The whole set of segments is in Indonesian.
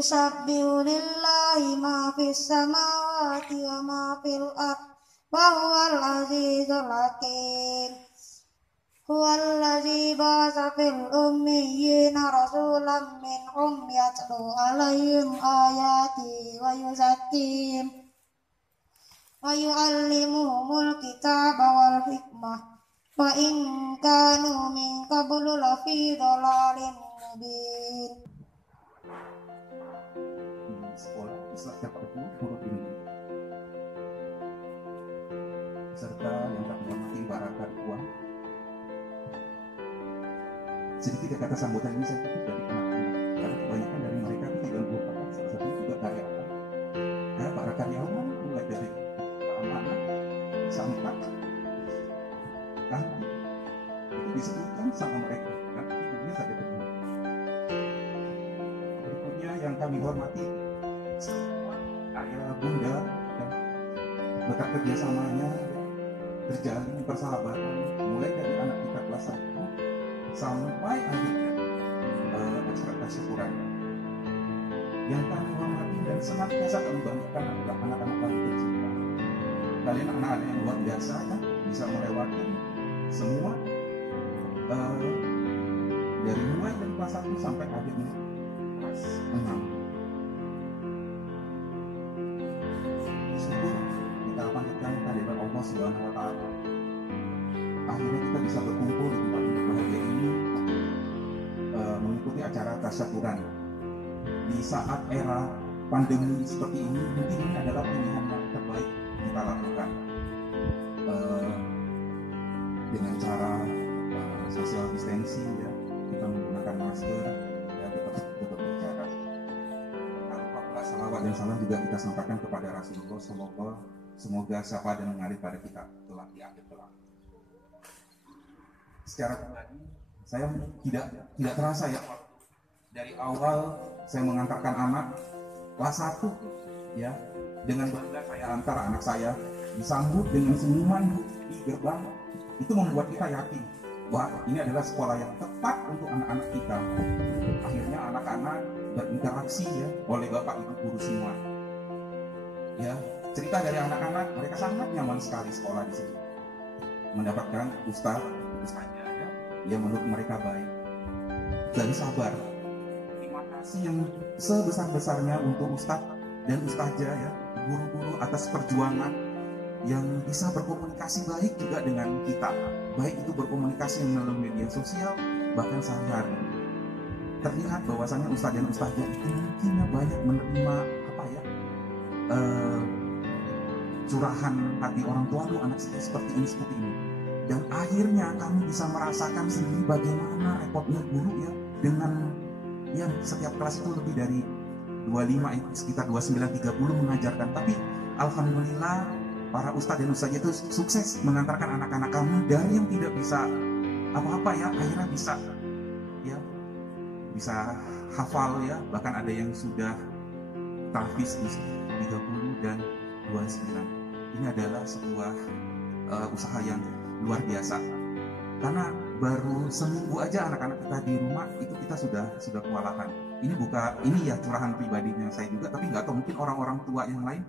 Yusabbihu lillahi ma fis samawati wa ma fil ard wa huwal azizul hakim. Huwallazi ba'atsa fil ummiyina rasulan minhum yatlu 'alaihim ayati wa yuzakkihim wa yu'allimuhumul kitaba wal hikmah wa in kanu min qablu lafi dhalalin mubin. Sekolah Islam dapat huruf ini serta yang tak mengerti Barakah Uang. Sedikit kata sambutan ini saya kutip dari anak-anak, karena kebanyakan dari mereka itu tidak merupakan salah satu juga karyawan. Ya, para karyawan mulai dari keamanan sampai kan itu disebutkan sama mereka, kan ibunya saja berdua. Berikutnya yang kami hormati semua ayah bunda dan berkat kerjasamanya terjalin persahabatan mulai dari anak kita kelas 1 sampai akhirnya ekspektasi syukuran. Yang kami hormati dan senantiasa kami banggakan adalah anak-anak kami tercinta. Kalian anak-anak yang luar biasa kan, bisa melewati semua dari mulai dari kelas 1 sampai akhirnya kelas 6. Syukur kita panjatkan kehadiran Allah Subhanahu wa Ta'ala. Akhirnya kita bisa berkumpul di tempat yang bahagia ini mengikuti acara tasyakuran di saat era pandemi seperti ini. Mungkin ini adalah pilihan yang terbaik kita lakukan dengan cara social distancing, ya, kita menggunakan masker, ya, kita tetap berjarak. Alhamdulillah, salawat dan salam juga kita sampaikan kepada Rasulullah SAW. Semoga syafaat dan mengalir pada kita telah di akhir kelak. Secara pribadi saya tidak terasa ya, dari awal saya mengantarkan anak kelas 1 ya, dengan bangga saya antar anak saya disambut dengan senyuman di gerbang. Itu membuat kita yakin bahwa ini adalah sekolah yang tepat untuk anak-anak kita. Akhirnya anak-anak berinteraksi ya oleh bapak ibu guru semua. Ya, cerita dari anak-anak, mereka sangat nyaman sekali sekolah di sini, mendapatkan ustazah yang menurut mereka baik dan sabar. Terima kasih yang sebesar-besarnya untuk ustadz dan ustazah ya, guru-guru atas perjuangan yang bisa berkomunikasi baik juga dengan kita, baik itu berkomunikasi melalui media sosial, bahkan sehari-hari. Terlihat bahwasannya ustadz dan ustazah itu mungkin banyak menerima curahan hati orang tua, lu anak saya seperti ini. Dan akhirnya kami bisa merasakan sendiri bagaimana repotnya guru ya, dengan yang setiap kelas itu lebih dari 25, sekitar 29-30 mengajarkan. Tapi alhamdulillah para ustadz dan ustazah itu sukses mengantarkan anak-anak kami dari yang tidak bisa apa-apa ya, akhirnya bisa hafal ya, bahkan ada yang sudah tahfiz di 30 dan 29. Ini adalah sebuah usaha yang luar biasa, karena baru seminggu aja anak-anak kita di rumah itu kita sudah kewalahan. Ini ya curahan pribadinya saya juga, tapi nggak tahu mungkin orang-orang tua yang lain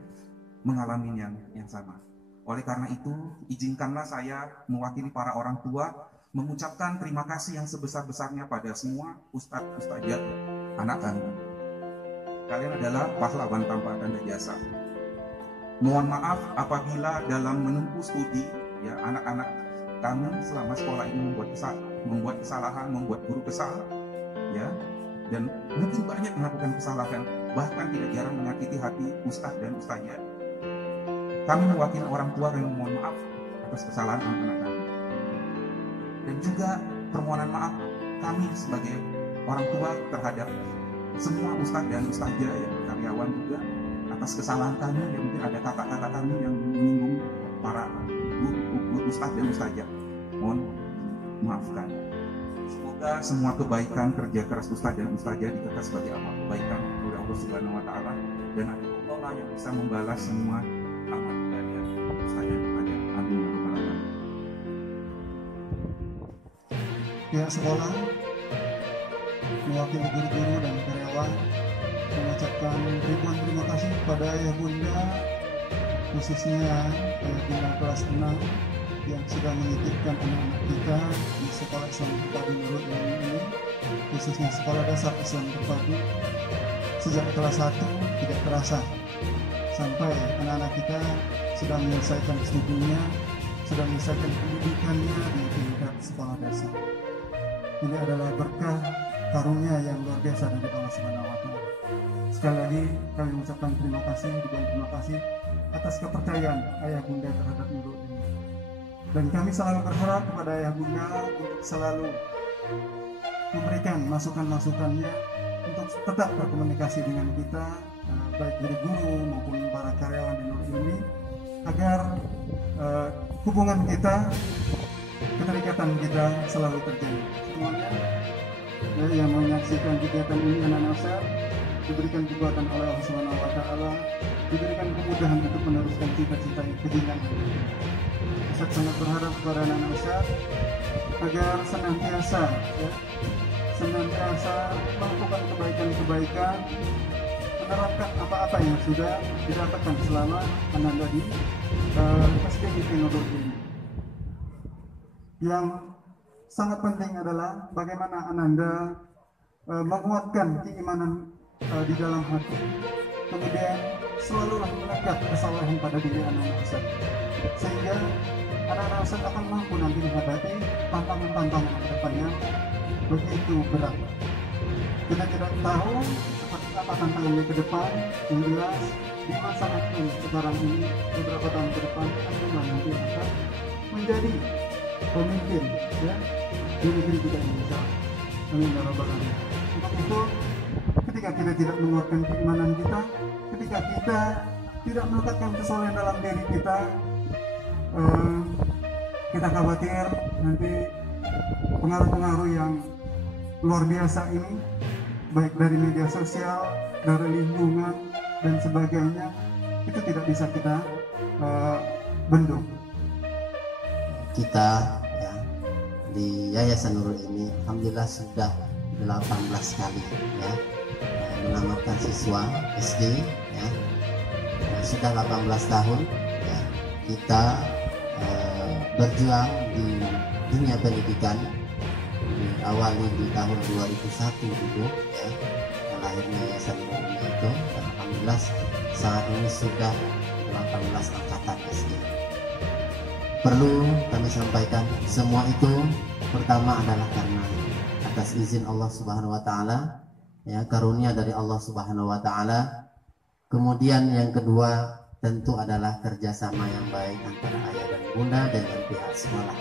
mengalami yang sama. Oleh karena itu izinkanlah saya mewakili para orang tua mengucapkan terima kasih yang sebesar-besarnya pada semua ustadz-ustazah anak kami. Kalian adalah pahlawan tanpa tanda jasa. Mohon maaf apabila dalam menempuh studi ya, anak-anak kami selama sekolah ini membuat kesalahan, membuat guru kesal ya, dan mungkin banyak melakukan kesalahan, bahkan tidak jarang menyakiti hati ustadz dan ustazah. Kami mewakili orang tua yang mohon maaf atas kesalahan anak-anak kami, dan juga permohonan maaf kami sebagai orang tua terhadap semua ustadz dan ustazah ya, karyawan juga, atas kesalahan kami yang mungkin ada kata-kata kami yang menyinggung para guru ustadz dan ustazah. Mohon maafkan. Semoga semua kebaikan kerja keras ustadz dan ustazah dikatakan sebagai amal kebaikan oleh Allah Subhanahu wa Ta'ala, dan Allah yang bisa membalas semua amal ibadah ustadz dan ustazah. Amin ya rabbal alamin. Pihak sekolah mewakili guru-guru dan karyawan mengucapkan ribuan terima kasih kepada ayah bunda, khususnya ayah bunda kelas 6 yang sudah menitipkan anak-anak kita di sekolah Islam Terpadu Nurul Ilmi ini, khususnya sekolah dasar Islam Terpadu. Sejak kelas 1 tidak terasa sampai anak-anak kita sudah menyelesaikan studinya, sudah menyelesaikan pendidikannya di tingkat sekolah dasar. Ini adalah berkah karunia yang luar biasa dari Allah Subhanahu wa Ta'ala. Sekali lagi kami mengucapkan terima kasih, ribuan terima kasih atas kepercayaan ayah bunda terhadap Nurul ini. Dan kami selalu berharap kepada ayah bunda untuk selalu memberikan masukan-masukannya untuk tetap berkomunikasi dengan kita, baik guru-guru maupun para karyawan di Nurul ini, agar hubungan kita, keterikatan kita selalu terjalin. Semuanya yang menyaksikan kegiatan ini anak-anak Ustaz diberikan kekuatan oleh Allah Subhanahu wa Ta'ala, diberikan kemudahan untuk meneruskan cita-cita keinginan. Ustaz sangat berharap kepada anak-anak Ustaz agar senantiasa melakukan kebaikan-kebaikan, menerapkan apa-apa yang sudah didapatkan selama Ananda di SDIP Nurul ini. Yang sangat penting adalah bagaimana Ananda menguatkan keimanan di dalam hati, kemudian selalulah melekat kesalahan pada diri anak-anak Ustaz, sehingga anak-anak Ustaz akan mampu nanti menghadapi tantangan-tantangan ke depannya begitu berat. Kita tidak tahu seperti apa tantangannya ke depan. Yang jelas di masa akhir sekarang ini, beberapa tahun ke depan kita nanti akan menjadi pemimpin ya di negeri kita Indonesia. Amin ya rabbal alamin. Untuk itu, ketika kita tidak menguatkan keimanan kita, ketika kita tidak meletakkan kesalahan dalam diri kita, kita khawatir nanti pengaruh-pengaruh yang luar biasa ini, baik dari media sosial, dari lingkungan dan sebagainya, itu tidak bisa kita bendung. Kita ya, di Yayasan Nurul ini alhamdulillah sudah 18 kali ya menamatkan siswa SD ya. Sudah 18 tahun ya, kita berjuang di dunia pendidikan. Diawali di tahun 2001 dulu ya, lahirnya Yayasan Nurul ini itu, dan alhamdulillah saat ini sudah 18 angkatan SD. Perlu kami sampaikan, semua itu pertama adalah karena atas izin Allah Subhanahu wa Ta'ala ya, karunia dari Allah Subhanahu wa Ta'ala. Kemudian yang kedua tentu adalah kerjasama yang baik antara ayah dan bunda dengan pihak sekolah,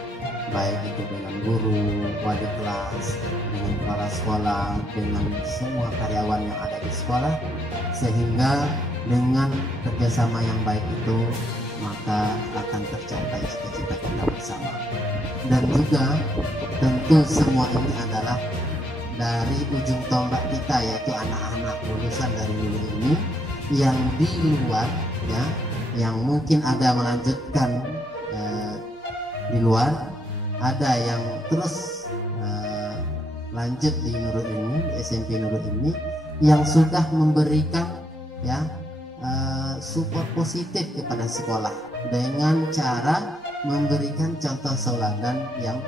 baik itu dengan guru, wali kelas, dengan kepala sekolah, dengan semua karyawan yang ada di sekolah, sehingga dengan kerjasama yang baik itu maka akan tercapai cita-cita kita bersama. Dan juga tentu semua ini adalah dari ujung tombak kita, yaitu anak-anak lulusan dari Nurul ini yang di luar ya, yang mungkin ada melanjutkan di luar, ada yang terus lanjut di Nurul ini, di SMP Nurul ini, yang sudah memberikan ya support positif kepada sekolah dengan cara memberikan contoh tauladan yang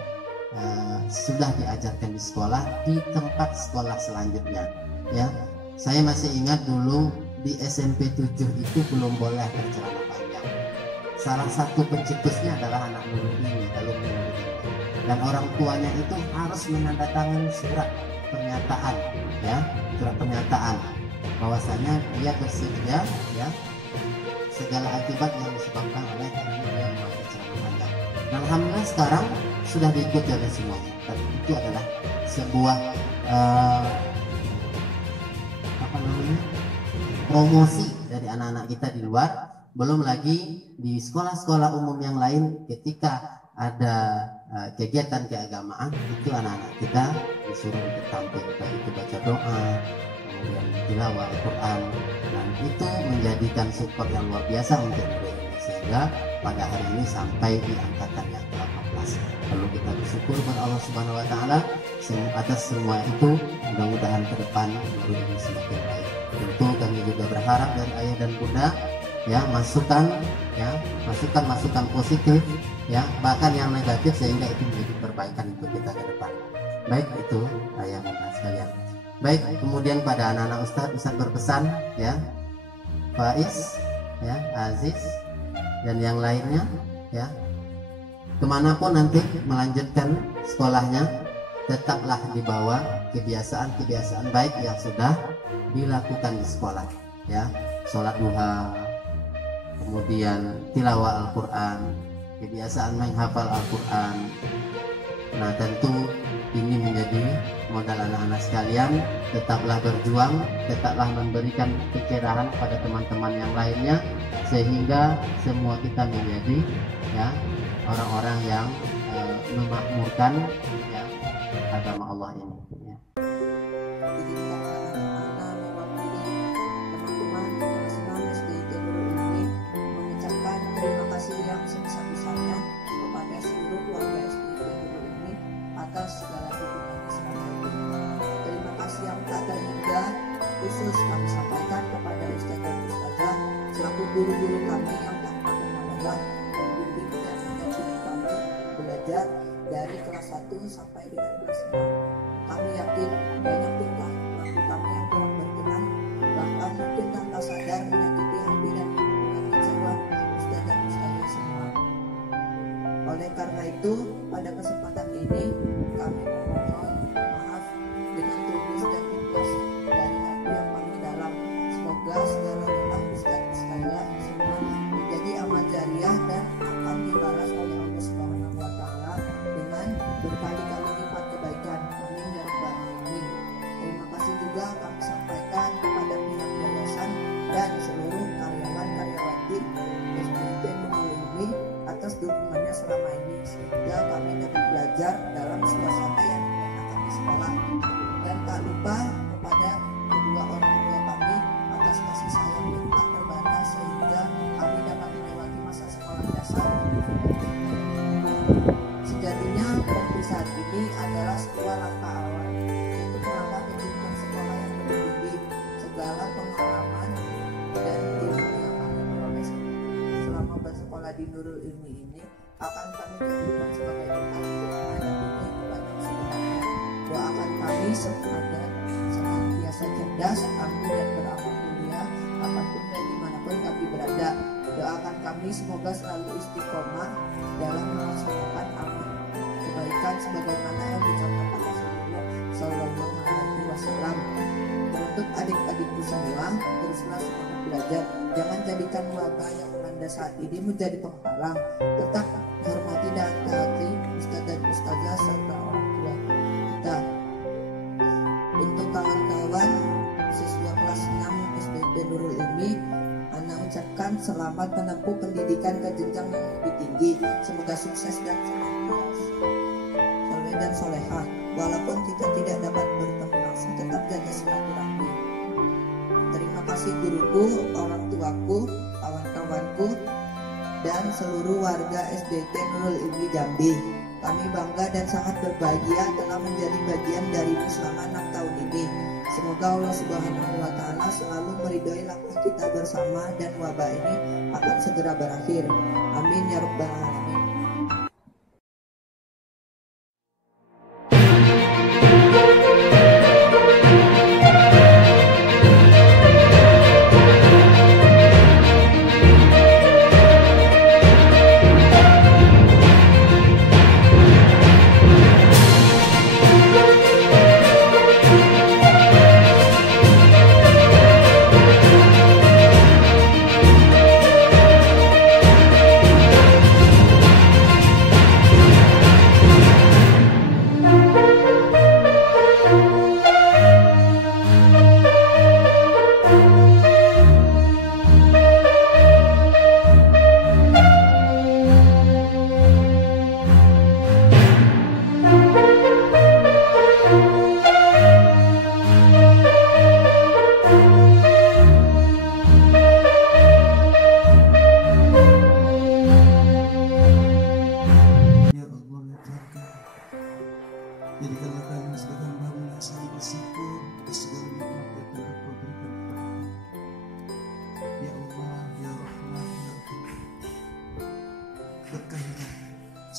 sudah diajarkan di sekolah, di tempat sekolah selanjutnya ya. Saya masih ingat dulu di SMP 7 itu belum boleh bercelana panjang. Salah satu pencetusnya adalah anak Nurul ini, alumni Nurul ini, dan orang tuanya itu harus menandatangani surat pernyataan ya, surat pernyataan bahwasanya dia bersedia ya segala akibat yang disebabkan oleh karena dia memakai celana panjang. Dan alhamdulillah sekarang sudah diikuti oleh semuanya. Dan itu adalah sebuah promosi dari anak-anak kita di luar. Belum lagi di sekolah-sekolah umum yang lain, ketika ada kegiatan keagamaan, itu anak-anak kita disuruh untuk tampil, baik itu baca doa, kemudian tilawah Al-Quran, dan itu menjadikan support yang luar biasa untuk Nurul ini, sehingga pada hari ini sampai di angkatan yang ke-18. Perlu kita bersyukur kepada Allah Subhanahu wa Ta'ala atas semua itu. Mudah-mudahan ke depan Nurul ini semakin baik. Tentu kami juga berharap dari ayah dan bunda ya masukan positif ya, bahkan yang negatif, sehingga itu menjadi perbaikan untuk kita ke depan. Baik, itu ayah bunda sekalian. Baik, kemudian pada anak-anak Ustadz berpesan ya, Faiz ya, Aziz dan yang lainnya ya, kemanapun nanti melanjutkan sekolahnya, tetaplah dibawa kebiasaan-kebiasaan baik yang sudah dilakukan di sekolah ya, sholat duha, kemudian tilawah Al-Quran, kebiasaan menghafal Al-Quran. Nah, tentu ini menjadi modal anak-anak sekalian. Tetaplah berjuang, tetaplah memberikan pencerahan pada teman-teman yang lainnya, sehingga semua kita menjadi ya orang-orang yang memakmurkan ya agama Allah ini ya. Teman-teman kelas 6 SDIT Nurul Ilmi mengucapkan terima kasih yang sebesar-besarnya kepada seluruh warga SDIT Nurul Ilmi atas segala dukungannya selama ini. Terima kasih yang tak terhingga khusus kami sampaikan kepada Ustaz dan Ustazah selaku guru-guru kami yang tak pernah lelah membimbing dan mendampingi kami belajar dari kelas 1 sampai dengan kelas 6. Kami yakin banyak tingkah laku kami yang kurang berkenan, bahkan mungkin tanpa sadar menyakiti hati dan menyakiti jiwa Ustaz dan Ustazah semua. Oleh karena itu, pada kesempatan ini kami memohon maaf dengan tulus dan ikhlas dari hati yang paling dalam. Semoga segala nikmat Ustaz Ustazah semua menjadi amal jariah dan akan dibalas oleh Allah Subhanahu wa Ta'ala dengan berkali-kali lipat kebaikan. Amin ya rabbal alamin. Terima kasih juga kami sampaikan kepada pihak yayasan dan seluruh karyawan-karyawati SDIT Nurul Ilmi atas dukungannya selama ini, sehingga kami dapat belajar dalam suasana yang menyenangkan di sekolah. Dan tak lupa kepada kedua orang tua kami atas kasih sayang yang tak terbatas, sehingga kami dapat melewati masa sekolah dasar. Sejatinya perpisahan ini adalah sebuah langkah awal untuk melangkah ke jenjang sekolah yang lebih tinggi. Segala pengalaman dan ilmu yang kami peroleh selama bersekolah di Nurul Ilmi ini akan kami jadikan sebagai bekal untuk menghadapi kehidupan yang sebenarnya. Doakan kami semoga senantiasa cerdas, anggun dan beramal mulia apapun dan dimanapun kami berada. Doakan kami semoga selalu istiqomah dalam melaksanakan amal kebaikan sebagaimana yang dicontohkan Rasulullah Sallallahu Alaihi Wasallam. Untuk adik-adikku semua, teruslah semangat belajar. Jangan jadikan wabah yang melanda saat ini menjadi penghalang. Tetap hormati dan taati Ustaz dan Ustazah serta orang tua kita. Untuk kawan-kawan siswa kelas 6 SDIT Nurul Ilmi, Ana ucapkan selamat menempuh pendidikan ke jenjang yang lebih tinggi. Semoga sukses dan senantiasa soleh dan solehah. Walaupun kita tidak dapat bertemu langsung, tetap jaga silaturahmi. Terima kasih guruku, orang tuaku, kawan-kawanku, dan seluruh warga SDIT Nurul Ilmi Jambi. Kami bangga dan sangat berbahagia telah menjadi bagian darimu selama 6 tahun ini. Semoga Allah Subhanahu wa Ta'ala selalu meridhoi langkah kita bersama dan wabah ini akan segera berakhir. Amin ya rabbal alamin.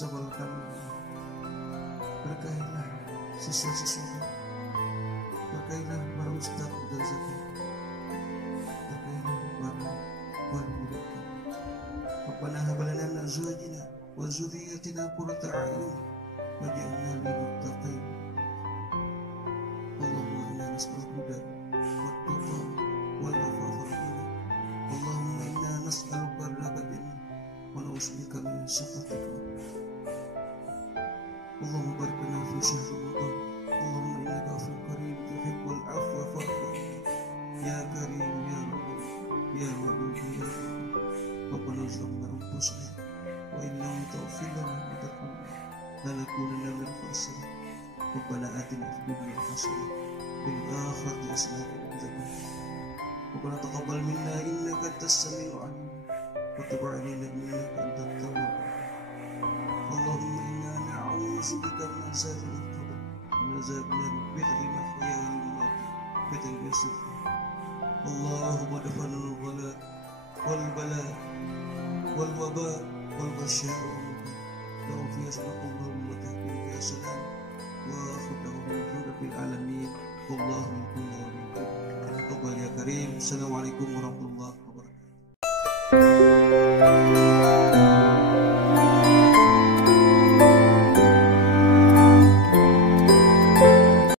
muhtasabal kami. Berkahilah siswa-siswa, berkahilah para ustaz dan zakat, berkahilah para wali murid kami. Rabbana hab lana min azwajina wa dzurriyyatina qurrata a'yun waj'alna lil muttaqin. Allahumma inna nas'aluka huda wat tuqa wal afafa wal ghina. Allahumma inna nas'aluka ar-raghabata wa na'udzubika min sakhatika. Allahumma barik lana fi shahr Ramadan. Allahumma innaka afuwwun karim tuhibbul afwa fa'fu anna. Ya Karim ya Rabb ya Wadud ya Rabbana zalamna anfusana wa in lam taghfir lana wa tarhamna lanakunanna minal khasirin. Rabbana atina fid dunya hasanah wa fil akhirati hasanah wa qina adzaban nar. Rabbana taqabbal minna innaka antas samiul alim wa tub 'alaina innaka antat tawwabur rahim. Allahumma inna na'udzu bika min azabil qabr wa azabil nar bi'il mahya wal mamat bi'il yasir. Allahumma dafanul bala wal bala wal waba wal bashar wa fi asmakum wa tahbil ya salam wa khudhu min rabbil alamin. Wallahu minkum wa minkum. Ya Karim. Assalamualaikum warahmatullahi